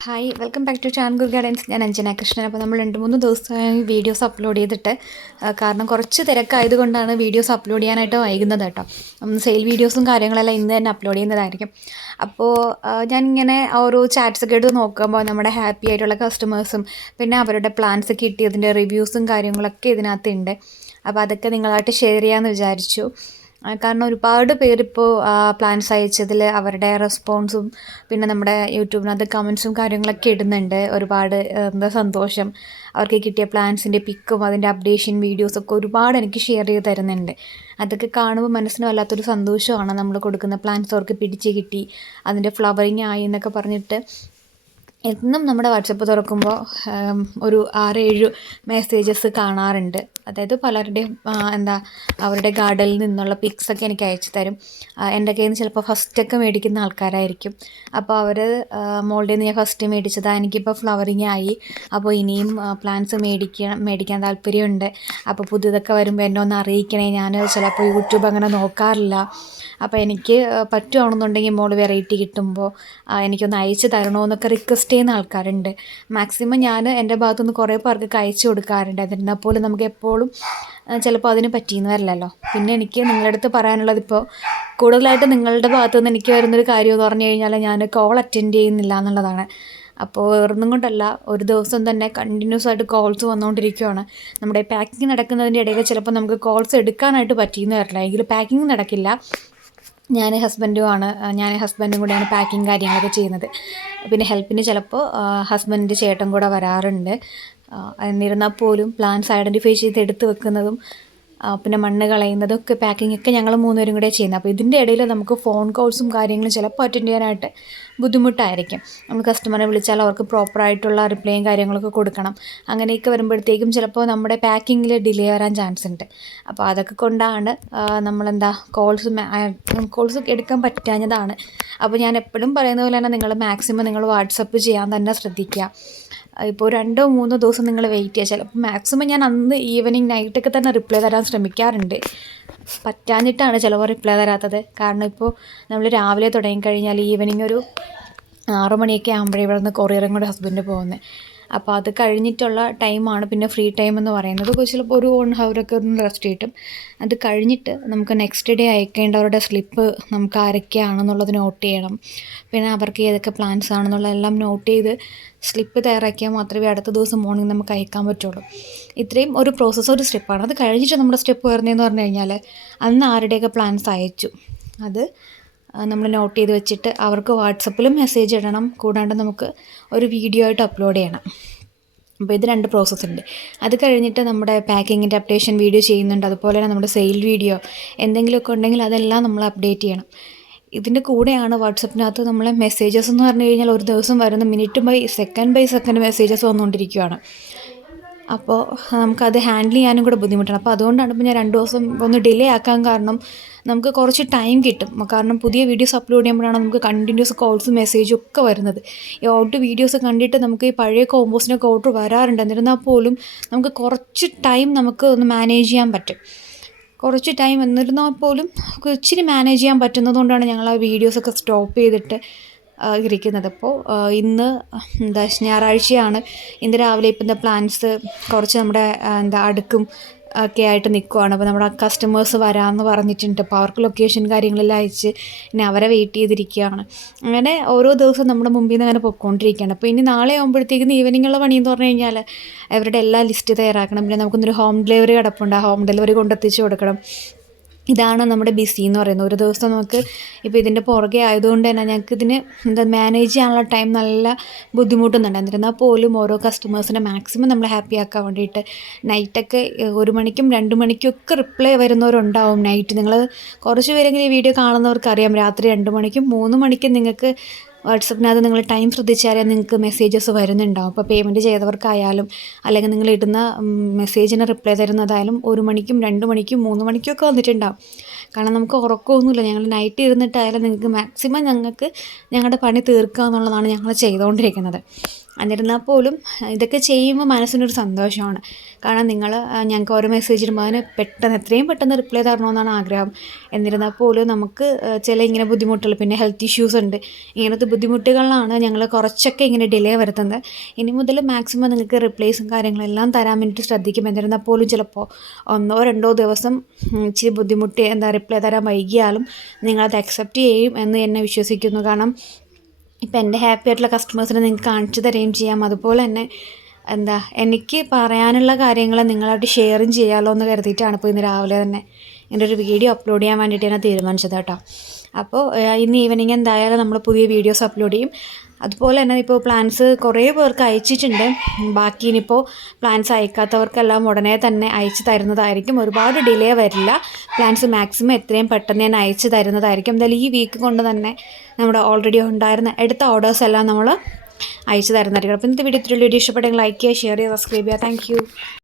Hi welcome back to Changoor gardens. ഞാൻ അഞ്ജന കൃഷ്ണൻ. അപ്പോൾ നമ്മൾ 2-3 ദിവസമായി വീഡിയോസ് അപ്ലോഡ് ചെയ്തിട്ട് കാരണം കുറച്ച് തിരക്കായതുകൊണ്ടാണ് വീഡിയോസ് അപ്ലോഡ് ചെയ്യാനായിട്ട് വൈകുന്നത് കേട്ടോ. സെയിൽ വീഡിയോസും കാര്യങ്ങളെല്ലാം ഇന്ന് തന്നെ അപ്ലോഡ് ചെയ്യുന്നതായിരിക്കും. അപ്പോൾ ഞാനിങ്ങനെ ഓരോ ചാറ്റ്സൊക്കെ എടുത്ത് നോക്കുമ്പോൾ നമ്മുടെ ഹാപ്പി ആയിട്ടുള്ള കസ്റ്റമേഴ്സും പിന്നെ അവരുടെ പ്ലാൻസ് കിട്ടിയതിൻ്റെ റിവ്യൂസും കാര്യങ്ങളൊക്കെ ഇതിനകത്തുണ്ട്. അപ്പോൾ അതൊക്കെ നിങ്ങളായിട്ട് ഷെയർ ചെയ്യാമെന്ന് വിചാരിച്ചു. കാരണം ഒരുപാട് പേരിപ്പോൾ പ്ലാൻസ് അയച്ചതിൽ അവരുടെ റെസ്പോൺസും പിന്നെ നമ്മുടെ യൂട്യൂബിനകത്ത് കമൻസും കാര്യങ്ങളൊക്കെ ഇടുന്നുണ്ട്. ഒരുപാട് എന്താ സന്തോഷം, അവർക്ക് കിട്ടിയ പ്ലാൻസിൻ്റെ പിക്കും അതിൻ്റെ അപ്ഡേഷൻ വീഡിയോസൊക്കെ ഒരുപാട് എനിക്ക് ഷെയർ ചെയ്ത് തരുന്നുണ്ട്. അതൊക്കെ കാണുമ്പോൾ മനസ്സിന് വല്ലാത്തൊരു സന്തോഷമാണ്. നമ്മൾ കൊടുക്കുന്ന പ്ലാൻസ് അവർക്ക് പിടിച്ച് കിട്ടി, അതിൻ്റെ ഫ്ലവറിങ് ആയി എന്നൊക്കെ പറഞ്ഞിട്ട് എന്നും നമ്മുടെ വാട്സപ്പ് തുറക്കുമ്പോൾ ഒരു 6-7 മെസ്സേജസ് കാണാറുണ്ട്. അതായത് പലരുടെയും അവരുടെ ഗാർഡനിൽ നിന്നുള്ള പിക്സൊക്കെ എനിക്ക് അയച്ചു തരും. എൻ്റെ കയ്യിൽ നിന്ന് ചിലപ്പോൾ ഫസ്റ്റൊക്കെ മേടിക്കുന്ന ആൾക്കാരായിരിക്കും. അപ്പോൾ അവർ മോളുടെ നിന്ന് ഞാൻ ഫസ്റ്റ് മേടിച്ചതാണ്, എനിക്കിപ്പോൾ ഫ്ലവറിങ് ആയി, അപ്പോൾ ഇനിയും പ്ലാന്റ്സ് മേടിക്കാൻ താല്പര്യമുണ്ട്, അപ്പോൾ പുതിയതൊക്കെ വരുമ്പോൾ എന്നെ ഒന്ന് അറിയിക്കണേ, ഞാൻ ചിലപ്പോൾ യൂട്യൂബ് അങ്ങനെ നോക്കാറില്ല, അപ്പോൾ എനിക്ക് പറ്റുകയാണെന്നുണ്ടെങ്കിൽ മോള് വെറൈറ്റി കിട്ടുമ്പോൾ എനിക്കൊന്ന് അയച്ചു തരണമെന്നൊക്കെ റിക്വസ്റ്റ് ചെയ്യുന്ന ആൾക്കാരുണ്ട്. മാക്സിമം ഞാൻ എൻ്റെ ഭാഗത്തുനിന്ന് കുറേ പേർക്ക് അയച്ചു കൊടുക്കാറുണ്ട്. എന്നിരുന്നാൽ പോലും നമുക്ക് എപ്പോഴും ചിലപ്പോൾ അതിന് പറ്റിയെന്ന് വരില്ലല്ലോ. പിന്നെ എനിക്ക് നിങ്ങളുടെ അടുത്ത് പറയാനുള്ളത്, ഇപ്പോൾ കൂടുതലായിട്ട് നിങ്ങളുടെ ഭാഗത്തുനിന്ന് എനിക്ക് വരുന്നൊരു കാര്യം എന്ന് പറഞ്ഞു കഴിഞ്ഞാൽ ഞാൻ കോൾ അറ്റൻഡ് ചെയ്യുന്നില്ല എന്നുള്ളതാണ്. അപ്പോൾ വേറൊന്നും കൊണ്ടല്ല, ഒരു ദിവസം തന്നെ കണ്ടിന്യൂസ് ആയിട്ട് കോൾസ് വന്നുകൊണ്ടിരിക്കുകയാണ്. നമ്മുടെ പാക്കിങ് നടക്കുന്നതിൻ്റെ ഇടയിൽ ചിലപ്പോൾ നമുക്ക് കോൾസ് എടുക്കാനായിട്ട് പറ്റിയെന്ന് വരില്ല, എങ്കിൽ പാക്കിങ് നടക്കില്ല. ഞാനും ഹസ്ബൻഡും കൂടെയാണ് പാക്കിങ് കാര്യങ്ങളൊക്കെ ചെയ്യുന്നത്. പിന്നെ ഹെൽപ്പിന് ചിലപ്പോൾ ഹസ്ബൻഡിൻ്റെ ചേട്ടൻ കൂടെ വരാറുണ്ട്. എന്നിരുന്നാൽ പോലും പ്ലാന്റ്സ് ഐഡൻറ്റിഫൈ ചെയ്ത് എടുത്ത് വെക്കുന്നതും പിന്നെ മണ്ണ് കളയുന്നതൊക്കെ പാക്കിങ്ങൊക്കെ ഞങ്ങൾ 3 പേരും കൂടെ ചെയ്യുന്നത്. അപ്പോൾ ഇതിൻ്റെ ഇടയിൽ നമുക്ക് ഫോൺ കോൾസും കാര്യങ്ങളും ചിലപ്പോൾ അറ്റൻഡ് ചെയ്യാനായിട്ട് ബുദ്ധിമുട്ടായിരിക്കും. നമ്മൾ കസ്റ്റമറെ വിളിച്ചാൽ അവർക്ക് പ്രോപ്പറായിട്ടുള്ള റിപ്ലൈയും കാര്യങ്ങളൊക്കെ കൊടുക്കണം. അങ്ങനെയൊക്കെ വരുമ്പോഴത്തേക്കും ചിലപ്പോൾ നമ്മുടെ പാക്കിങ്ങിൽ ഡിലേ വരാൻ ചാൻസ് ഉണ്ട്. അപ്പോൾ അതൊക്കെ കൊണ്ടാണ് കോൾസ് എടുക്കാൻ പറ്റാഞ്ഞതാണ്. അപ്പോൾ ഞാൻ എപ്പോഴും പറയുന്ന പോലെ തന്നെ നിങ്ങൾ മാക്സിമം നിങ്ങൾ വാട്സപ്പ് ചെയ്യാൻ തന്നെ ശ്രദ്ധിക്കുക. ഇപ്പോൾ 2-3 ദിവസം നിങ്ങൾ വെയിറ്റ് ചെയ്യുക. ചിലപ്പോൾ മാക്സിമം ഞാൻ അന്ന് ഈവനിങ് നൈറ്റൊക്കെ തന്നെ റിപ്ലൈ തരാൻ ശ്രമിക്കാറുണ്ട്. പറ്റാഞ്ഞിട്ടാണ് ചിലപ്പോൾ റിപ്ലൈ തരാത്തത്. കാരണം ഇപ്പോൾ നമ്മൾ രാവിലെ തുടങ്ങിക്കഴിഞ്ഞാൽ ഈവനിങ് ഒരു 6 മണിയൊക്കെ ആകുമ്പോഴേ ഇവിടെ നിന്ന് കൊറിയറും കൂടെ ഹസ്ബൻഡ് പോകുന്നത്. അപ്പോൾ അത് കഴിഞ്ഞിട്ടുള്ള ടൈമാണ് പിന്നെ ഫ്രീ ടൈം എന്ന് പറയുന്നത്. ചിലപ്പോൾ ഒരു 1 ഹവറൊക്കെ ഒന്ന് റെസ്റ്റ് കിട്ടും. അത് കഴിഞ്ഞിട്ട് നമുക്ക് നെക്സ്റ്റ് ഡേ അയക്കേണ്ടവരുടെ സ്ലിപ്പ് നമുക്ക് ആരൊക്കെയാണെന്നുള്ളത് നോട്ട് ചെയ്യണം. പിന്നെ അവർക്ക് ഏതൊക്കെ പ്ലാൻസ് ആണെന്നുള്ളതെല്ലാം നോട്ട് ചെയ്ത് സ്ലിപ്പ് തയ്യാറാക്കിയാൽ മാത്രമേ അടുത്ത ദിവസം മോർണിംഗ് നമുക്ക് അയക്കാൻ പറ്റുള്ളൂ. ഇത്രയും ഒരു പ്രോസസ്സ്, ഒരു സ്റ്റെപ്പാണ്. അത് കഴിഞ്ഞിട്ട് നമ്മുടെ സ്റ്റെപ്പ് വരുന്നതെന്ന് പറഞ്ഞു കഴിഞ്ഞാൽ അന്ന് ആരുടെയൊക്കെ പ്ലാൻസ് അയച്ചു അത് നമ്മൾ നോട്ട് ചെയ്ത് വെച്ചിട്ട് അവർക്ക് വാട്സപ്പിലും മെസ്സേജ് ഇടണം. കൂടാണ്ട് നമുക്ക് ഒരു വീഡിയോ ആയിട്ട് അപ്ലോഡ് ചെയ്യണം. അപ്പോൾ ഇത് 2 പ്രോസസ്സുണ്ട്. അത് കഴിഞ്ഞിട്ട് നമ്മുടെ പാക്കിങ്ങിൻ്റെ അപ്ഡേഷൻ വീഡിയോ ചെയ്യുന്നുണ്ട്. അതുപോലെ തന്നെ നമ്മുടെ സെയിൽ വീഡിയോ എന്തെങ്കിലുമൊക്കെ ഉണ്ടെങ്കിൽ അതെല്ലാം നമ്മൾ അപ്ഡേറ്റ് ചെയ്യണം. ഇതിൻ്റെ കൂടെയാണ് വാട്സപ്പിനകത്ത് നമ്മളെ മെസ്സേജസ് എന്ന് പറഞ്ഞു കഴിഞ്ഞാൽ ഒരു ദിവസം വരുന്ന മിനിറ്റ് ബൈ സെക്കൻഡ് മെസ്സേജസ് വന്നുകൊണ്ടിരിക്കുകയാണ്. അപ്പോൾ നമുക്കത് ഹാൻഡിൽ ചെയ്യാനും കൂടെ ബുദ്ധിമുട്ടാണ്. അപ്പോൾ അതുകൊണ്ടാണ് ഇപ്പോൾ ഞാൻ 2 ദിവസം ഒന്ന് ഡിലേ ആക്കാൻ കാരണം. നമുക്ക് കുറച്ച് ടൈം കിട്ടും. കാരണം പുതിയ വീഡിയോസ് അപ്ലോഡ് ചെയ്യുമ്പോഴാണ് നമുക്ക് കണ്ടിന്യൂസ് കോൾസും മെസ്സേജും ഒക്കെ വരുന്നത്. ഈ ഓൾഡ് വീഡിയോസ് കണ്ടിട്ട് നമുക്ക് ഈ പഴയ കോമ്പോസിനൊക്കെ ഓർഡർ വരാറുണ്ട്. എന്നിരുന്നാൽ പോലും നമുക്ക് കുറച്ച് ടൈം നമുക്ക് ഒന്ന് മാനേജ് ചെയ്യാൻ പറ്റും. കുറച്ച് ടൈം എന്നിരുന്നാൽ പോലും ഇച്ചിരി മാനേജ് ചെയ്യാൻ പറ്റുന്നതുകൊണ്ടാണ് ഞങ്ങൾ ആ വീഡിയോസൊക്കെ സ്റ്റോപ്പ് ചെയ്തിട്ട് ഇരിക്കുന്നത്. അപ്പോൾ ഇന്ന് ഞായറാഴ്ചയാണ്. ഇന്ന് രാവിലെ ഇപ്പം പ്ലാൻസ് കുറച്ച് നമ്മുടെ അടുക്കും ഒക്കെ ആയിട്ട് നിൽക്കുവാണ്. അപ്പോൾ നമ്മുടെ കസ്റ്റമേഴ്സ് വരാമെന്ന് പറഞ്ഞിട്ടുണ്ട്. അപ്പോൾ അവർക്ക് ലൊക്കേഷൻ കാര്യങ്ങളെല്ലാം അയച്ച് ഇനി അവരെ വെയിറ്റ് ചെയ്തിരിക്കുകയാണ്. അങ്ങനെ ഓരോ ദിവസവും നമ്മുടെ മുമ്പിൽ നിന്ന് അങ്ങനെ പൊയ്ക്കൊണ്ടിരിക്കുകയാണ്. അപ്പോൾ ഇനി നാളെ ആകുമ്പോഴത്തേക്കും ഈവനിങ്ങുള്ള പണിയെന്ന് പറഞ്ഞു കഴിഞ്ഞാൽ അവരുടെ എല്ലാ ലിസ്റ്റ് തയ്യാറാക്കണം. പിന്നെ നമുക്കൊന്നൊരു ഹോം ഡെലിവറി കിടപ്പുണ്ട്. ആ ഹോം ഡെലിവറി കൊണ്ടെത്തിച്ച് കൊടുക്കണം. ഇതാണ് നമ്മുടെ ബിസി എന്ന് പറയുന്നത്. ഒരു ദിവസം നമുക്ക് ഇപ്പോൾ ഇതിൻ്റെ പുറകെ ആയതുകൊണ്ട് തന്നെ ഞങ്ങൾക്ക് ഇതിന് മാനേജ് ചെയ്യാനുള്ള ടൈം നല്ല ബുദ്ധിമുട്ടുന്നുണ്ട്. എന്നിരുന്നാൽ പോലും ഓരോ കസ്റ്റമേഴ്സിനെ മാക്സിമം നമ്മൾ ഹാപ്പി ആക്കാൻ വേണ്ടിയിട്ട് നൈറ്റൊക്കെ 1 മണിക്കും 2 മണിക്കും ഒക്കെ റിപ്ലൈ വരുന്നവരുണ്ടാവും. നൈറ്റ് നിങ്ങൾ കുറച്ച് പേരെങ്കിലും ഈ വീഡിയോ കാണുന്നവർക്കറിയാം, രാത്രി 2 മണിക്കും 3 മണിക്കും നിങ്ങൾക്ക് വാട്സപ്പിനകത്ത് നിങ്ങൾ ടൈം ശ്രദ്ധിച്ചാലേ നിങ്ങൾക്ക് മെസ്സേജസ് വരുന്നുണ്ടാവും. അപ്പോൾ പേയ്മെൻറ്റ് ചെയ്തവർക്കായാലും അല്ലെങ്കിൽ നിങ്ങൾ ഇടുന്ന മെസ്സേജിന് റിപ്ലൈ തരുന്നതായാലും 1 മണിക്കും 2 മണിക്കും 3 മണിക്കും ഒക്കെ വന്നിട്ടുണ്ടാവും. കാരണം നമുക്ക് ഉറക്കമൊന്നുമില്ല. ഞങ്ങൾ നൈറ്റ് ഇരുന്നിട്ടായാലും നിങ്ങൾക്ക് മാക്സിമം ഞങ്ങളുടെ പണി തീർക്കുക എന്നുള്ളതാണ് ഞങ്ങൾ ചെയ്തുകൊണ്ടിരിക്കുന്നത്. എന്നിരുന്നാൽ പോലും ഇതൊക്കെ ചെയ്യുമ്പോൾ മനസ്സിനൊരു സന്തോഷമാണ്. കാരണം നിങ്ങൾ ഞങ്ങൾക്ക് ഓരോ മെസ്സേജ് ഇടുമ്പോൾ അതിന് എത്രയും പെട്ടെന്ന് റിപ്ലൈ തരണമെന്നാണ് ആഗ്രഹം. എന്നിരുന്നാൽ പോലും നമുക്ക് ചില ഇങ്ങനെ ബുദ്ധിമുട്ടുകൾ, പിന്നെ ഹെൽത്ത് ഇഷ്യൂസ് ഉണ്ട്, ഇങ്ങനത്തെ ബുദ്ധിമുട്ടുകളിലാണ് ഞങ്ങൾ കുറച്ചൊക്കെ ഇങ്ങനെ ഡിലേ വരുത്തുന്നത്. ഇനി മുതൽ മാക്സിമം നിങ്ങൾക്ക് റിപ്ലൈസും കാര്യങ്ങളെല്ലാം തരാൻ വേണ്ടിയിട്ട് ശ്രദ്ധിക്കും. എന്നിരുന്നാൽ പോലും ചിലപ്പോൾ 1-2 ദിവസം ഇച്ചിരി ബുദ്ധിമുട്ടി റിപ്ലൈ തരാൻ വൈകിയാലും നിങ്ങളത് അക്സെപ്റ്റ് ചെയ്യും എന്ന് എന്നെ വിശ്വസിക്കുന്നു. കാരണം ഇപ്പം എൻ്റെ ഹാപ്പി ആയിട്ടുള്ള കസ്റ്റമേഴ്സിനെ നിങ്ങൾക്ക് കാണിച്ചു തരികയും ചെയ്യാം. അതുപോലെ തന്നെ എനിക്ക് പറയാനുള്ള കാര്യങ്ങൾ നിങ്ങളായിട്ട് ഷെയറും ചെയ്യാമല്ലോ എന്ന് കരുതിയിട്ടാണ് ഇപ്പോൾ ഇന്ന് രാവിലെ തന്നെ ഇങ്ങനെ ഒരു വീഡിയോ അപ്ലോഡ് ചെയ്യാൻ വേണ്ടിയിട്ട് ഞാൻ തീരുമാനിച്ചത് കേട്ടോ. അപ്പോൾ ഇന്ന് ഈവനിങ് എന്തായാലും നമ്മൾ പുതിയ വീഡിയോസ് അപ്ലോഡ് ചെയ്യും. അതുപോലെ തന്നെ ഇപ്പോൾ പ്ലാൻസ് കുറേ പേർക്ക് അയച്ചിട്ടുണ്ട്. ബാക്കി ഇനിയിപ്പോൾ പ്ലാൻസ് അയക്കാത്തവർക്കെല്ലാം ഉടനെ തന്നെ അയച്ചു തരുന്നതായിരിക്കും. ഒരുപാട് ഡിലേ വരില്ല. പ്ലാൻസ് മാക്സിമം എത്രയും പെട്ടെന്ന് ഞാൻ അയച്ചു തരുന്നതായിരിക്കും. എന്തായാലും ഈ വീക്ക് കൊണ്ട് തന്നെ നമ്മുടെ ഓൾറെഡി ഉണ്ടായിരുന്ന എടുത്ത ഓർഡേഴ്സ് എല്ലാം നമ്മൾ അയച്ചു തരുന്നതായിരിക്കും. അപ്പോൾ ഇന്നത്തെ വീഡിയോ ഇഷ്ടപ്പെട്ടെങ്കിൽ ലൈക്ക് ചെയ്യുക, ഷെയർ ചെയ്യുക, സബ്സ്ക്രൈബ് ചെയ്യുക. താങ്ക്